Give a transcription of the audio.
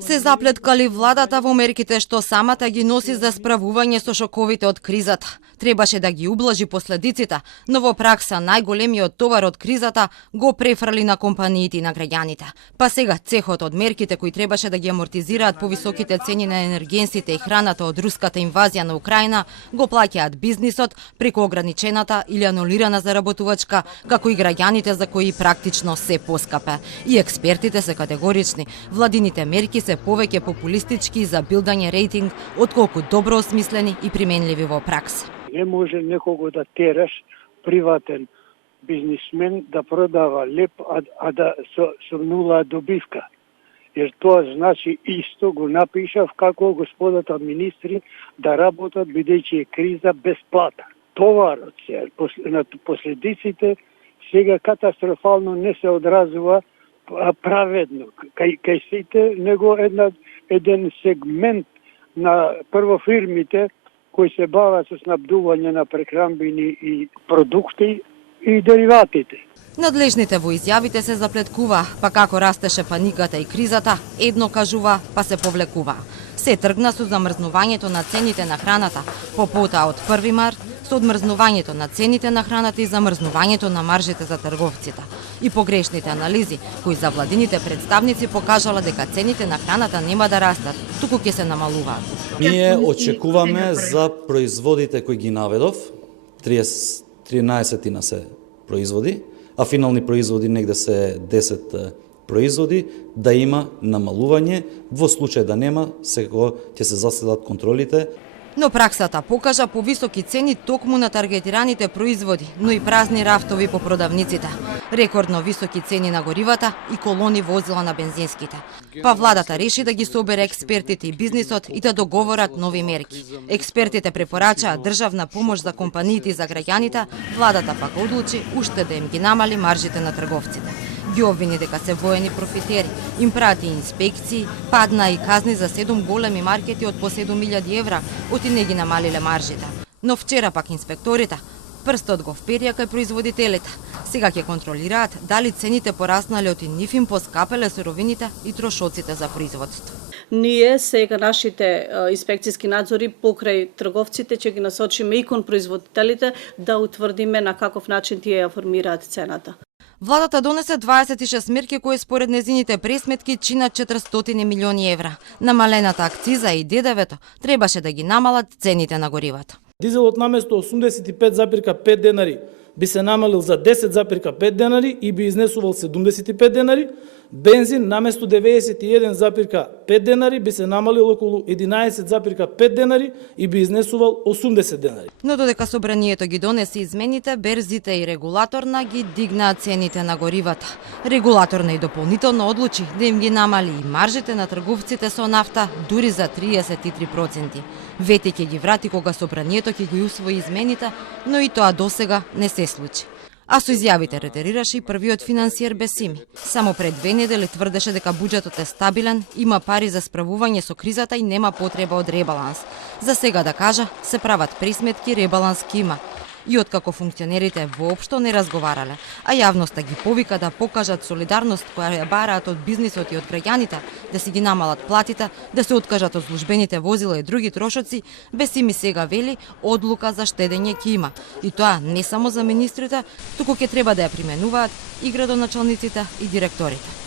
Се заплеткали владата во мерките што самата ги носи за справување со шоковите од кризата. Требаше да ги ублажи последиците, но во пракса најголемиот товар од кризата го префрли на компаниите и на граѓаните. Па сега цехот од мерките кои требаше да ги амортизираат повисоките цени на енергенсите и храната од руската инвазија на Украина, го плаќаат бизнисот преку ограничената или анулирана заработувачка, како и граѓаните за кои практично се поскапе. И експертите се категорични. Владините мерки се повеќе популистички за билдање рейтинг, отколку добро осмислени и применливи во пракса. Не може некого да тераш приватен бизнисмен да продава леп, а да со нула добивка. Jer тоа значи исто го напишав како господата министри да работат бидејќи е криза без плата. Товарот се на последиците сега катастрофално не се одразува праведно кај сите, него еден сегмент на прво фирмите кои се бават со снабдување на прехранбени и продукти и дериватите. Надлежните во изјавите се заплеткува, па како растеше паниката и кризата, едно кажува, па се повлекува. Се тргна со замрзнувањето на цените на храната, по потоа од 1 март, со одмрзнувањето на цените на храната и замрзнувањето на маржите за трговците. И погрешните анализи, кои за владините представници покажала дека цените на храната нема да растат, туку ќе се намалуваат. Ние очекуваме за производите кои ги наведов, 13 се производи, а финални производи негде се 10 производи, да има намалување, во случај да нема, сега ќе се заседат контролите. Но праксата покажа повисоки цени токму на таргетираните производи, но и празни рафтови по продавниците. Рекордно високи цени на горивата и колони возила на бензинските. Па владата реши да ги собере експертите и бизнисот и да договорат нови мерки. Експертите препорачаат државна помош за компаниите и за граѓаните, владата пак одлучи уште да им ги намали маржите на трговците. Ги обвини дека се воени профитери, им прати инспекции, падна и казни за 7 големи маркети од по 7.000 евра, оти не ги намалиле маржите. Но вчера пак инспекторите прстот го вперија кај производителите. Сега ќе контролираат дали цените пораснале оти нив им поскапеле суровините и трошоците за производство. Ние сега нашите инспекцијски надзори покрај трговците ќе ги насочиме и кон производителите да утврдиме на каков начин тие ја формираат цената. Владата донесе 26 мерки кои според незините пресметки чинат 400 милиони евра. Намалената акциза и ДДВ-то требаше да ги намалат цените на горивата. Дизелот наместо 85,5 денари би се намалил за 10,5 денари и би изнесувал 75 денари. Бензин наместо 91,5 денари би се намалил околу 11,5 денари и би изнесувал 80 денари. Но додека собранието ги донесе измените, берзите и регулаторна ги дигнаа цените на горивата. Регулаторна и дополнително одлучи да им ги намали и маржите на трговците со нафта дури за 33%. Вете ќе ги врати кога собранието ќе ги усвои измените, но и тоа досега не се случи. А со изјавите ретерираше и првиот финансиер Бесими. Само пред 2 недели тврдеше дека буџетот е стабилен, има пари за справување со кризата и нема потреба од ребаланс. За сега да кажа, се прават пресметки, ребаланс ки има. И откако функционерите воопшто не разговарале, а јавноста ги повика да покажат солидарност која ја бараат од бизнисот и од граѓаните, да си ги намалат платите, да се откажат од службените возила и други трошоци, Бесими сега вели одлука за штедење ки има. И тоа не само за министрите, туку ќе треба да ја применуваат и градоначалниците и директорите.